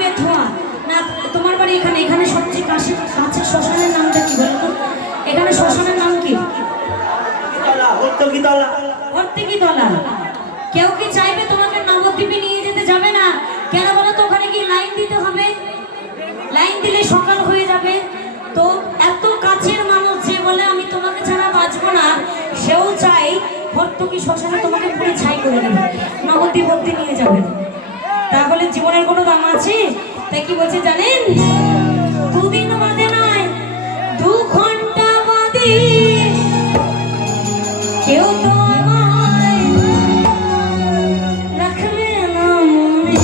বেথুয়া না তোমার বাড়ি এখানে এখানে সবচেয়ে কাছে কাছে শ্মশানের নামটা কি বলতো এখানে শ্মশানের নাম কি হর্তিকিতলা কেউ কি চাইবে তোমাকে নবদ্বীপে নিয়ে যেতে যাবে না কেন বলো তো ওখানে কি লাইন দিতে হবে লাইন দিলে সকাল হয়ে যাবে তো এত কাছের মানুষ যে বলে আমি তোমাকে ছাড়া বাঁচবো না সেও চাই হর্তকি শ্মশানে তোমাকে পুরো ছাই করে দেবে নবদ্বীপ অব্দি নিয়ে যাবে তাহলে জীবনের কোনো দাম আছে তাই কি বলছে জানেন দুদিন বাদে নয় 2 ঘন্টা বাদে কেউ তো আমায় রাখবে না মনে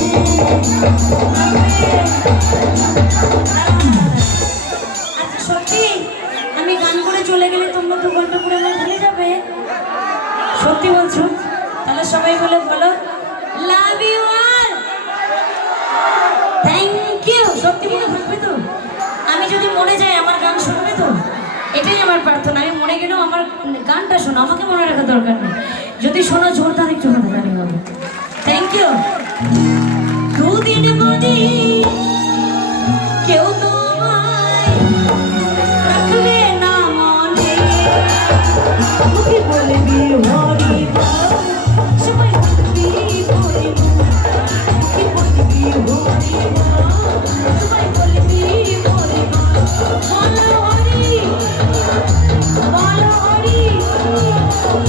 আচ্ছা সত্যি আমি গান করে চলে গেলে তোমরা 2 ঘন্টা পরে আমার ভুলে যাবে সত্যি বলছো তাহলে সবাই বলে বলো love you all thank you সত্যি মনে থাকবে তো আমি যদি মরে যাই আমার গান শুনবে তো এটাই আমার প্রার্থনা আমি মরে গেলেও আমার গানটা শোনো আমাকে মনে রাখার দরকার নেই যদি শোনো জোরদার একটু হাতে গানি হবে থ্যাংক ইউ দুদিন বাদে কেউ তো রাখবে না মনে মুখে বলবি হরি সবাই বলবি হরি মুখে বলবি হরি সবাই বলবি হরি বলো হরি বলো হরি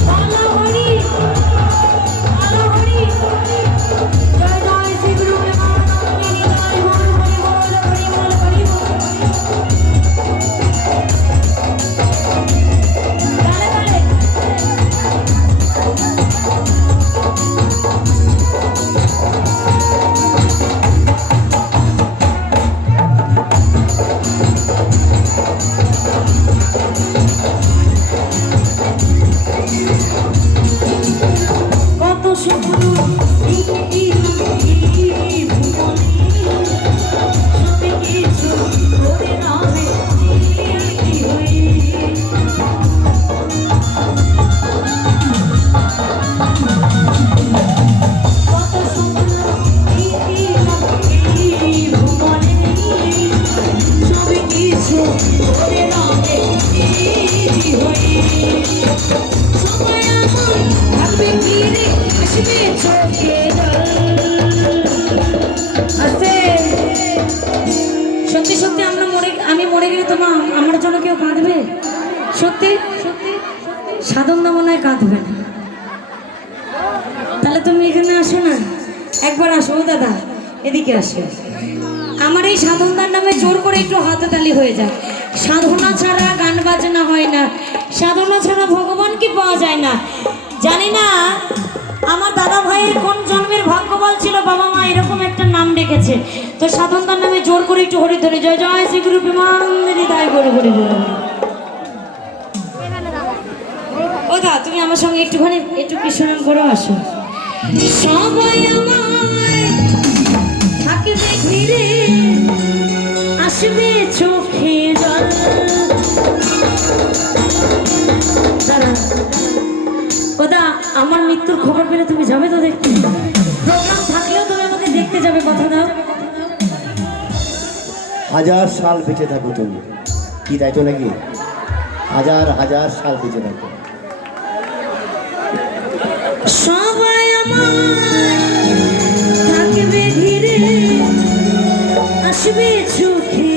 বলো হরি বলো হরি জয় জয় শ্রী গুরু প্রেমানন্দে জয় বল হরি বল হরি বল হরি বল গালে গালে কত স্বপ্ন সবে কিছু করে নামে কত স্বপ্ন ভুবনে সবে কিছু করে নামে সময় আমার থাকবে ফিরে আসবে চোখে আস্তে সত্যি সত্যি আমি মরে গেলে তোমার আমার জন্য কেউ কাঁদবে সত্যি সত্যি সাধন দা মনে হয় কাঁদবে না তাহলে তুমি এখানে আসো না একবার আসো ও দাদা এদিকে আসো আমার এই সাধনদার নামে জোর করে একটু হাততালি হয়ে যায় সাধনা ছাড়া গান বাজনা হয় না সাধনা ছাড়া ভগবানকে পাওয়া যায় না জানি না আমার দাদা ভাইয়ের কোন জন্মের ভাগ্য বল ছিল বাবা মা এরকম একটা নাম রেখেছে তো সাধনদার নামে জোর করে একটু হরিধ্বনি জয় জয় শ্রী গুরু প্রেমানন্দে হৃদয় করে বলে ও দা তুমি আমার সঙ্গে একটুখানি একটু কৃষ্ণনাম করো আসো সবাই আমায় থাকবে ঘিরে আসবে চোখে জল ওদা আমার মৃত্যুর খবর পেলে তুমি যাবে তো দেখতে প্রোগ্রাম থাকলেও তুমি আমাকে দেখতে যাবে কথা দাও 1000 সাল বেঁচে থাকো তুমি কি তাই তো নাকি 1000 সাল বেঁচে থাকো সবাই আমায় থাকবে ঘিরে আসবে চোখে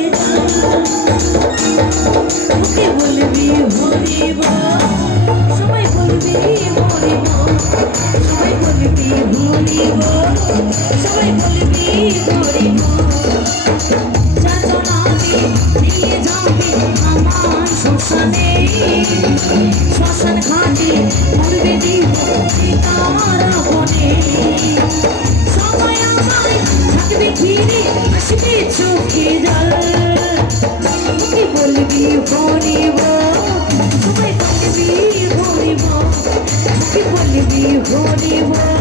মুখে বলবি হরি বল সবাই বলবি হরি বল সবাই বলবি হরি বল সবাই বলবি হরি বল চাচনাতে নিয়ে যাবে আমার শ্মশানে শ্মশান ঘাটে বলবে দিব তারা বনে সবাই আমায় থাকবে ঘিরে আসবে চোখে জল মুখে বলবি হরি বল সবাই বলবি হরি বল মুখে বলবি হরি বল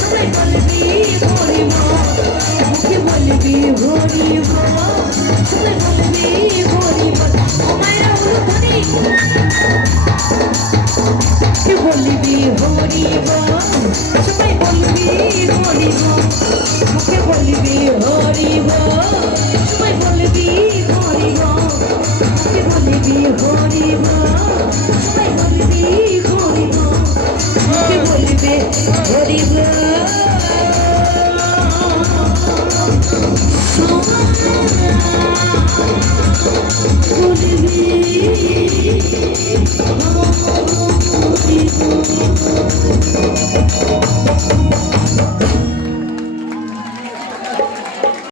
সবাই বলবি হরি বল মুখে বলবি হরি বল সবাই বলবি হরি বল ও মায়েরা হলো ধনী বলবি হরি বল সবাই বলবি হরি বল মুখে বলবি হরি হরি বল সবাই বলবি হরি বল মুখে বলবে হরি বল বলবি হরি বল